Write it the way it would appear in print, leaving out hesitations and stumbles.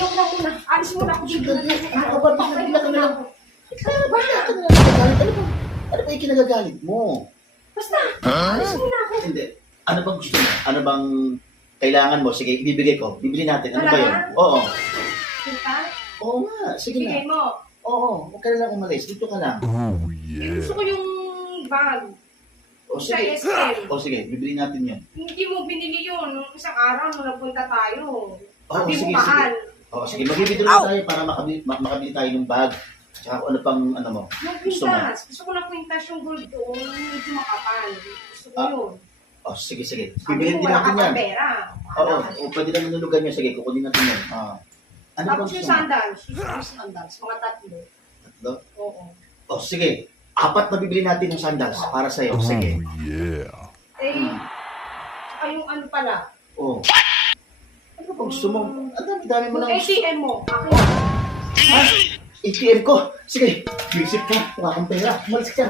Ayoko na muna. Alis muna ako dito. Ano ba? Bakit Ayoko na ako. Ano ba yung kinagagalit mo? Basta, alis muna ako. Hindi. Ano bang gusto mo? Ano bang kailangan mo? Sige, ibibigay ko. Bibili natin. Ano ba yun? Oo. Kita? Oo nga. Sige na. Bigay mo. Oo. Huwag ka na lang umalis. Dito ka lang. Gusto ko yung bag. O Sa sige. SM. O sige, bibili natin yun. Hindi mo binili yun nung isang araw nung nagpunta tayo. Sabi sige, mo mahal. O sige, magbibili na tayo para makabili tayo ng bag. Tsaka ano pang ano mo? Yung Gusto mo? kwintas. Gusto ko na kwintas yung gold doon. Medyo makapal. Gusto ko yun. O sige, sige. Sabi Bibili mo din wala natin ka yan. pa pera. Oo, pwede lang nulugan nyo. Sige, kukunin natin yan. Ano bang Tapos gusto yung mo? sandals. Yung sandals. Mga tatlo. Tatlo? Oo. O sige, 4 na bibili natin ng sandals para sa'yo. Sige. Eh, tsaka yung ano pala. O. Ano bang gusto mo? Ang dami-dami mo Yung lang. ATM mo. Akin. Ha? ATM ko? Sige, visit ka. Wala kang pera. Malis ka.